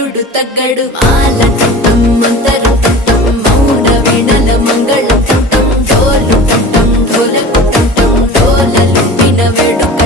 అల్లుడు తగ్గడు మాల చుట్టం మంతరు చుట్టం మౌన వేణల మంగళ చుట్టం డోలు చుట్టం ఢోలకు చుట్టం డోలలు విన వేడుక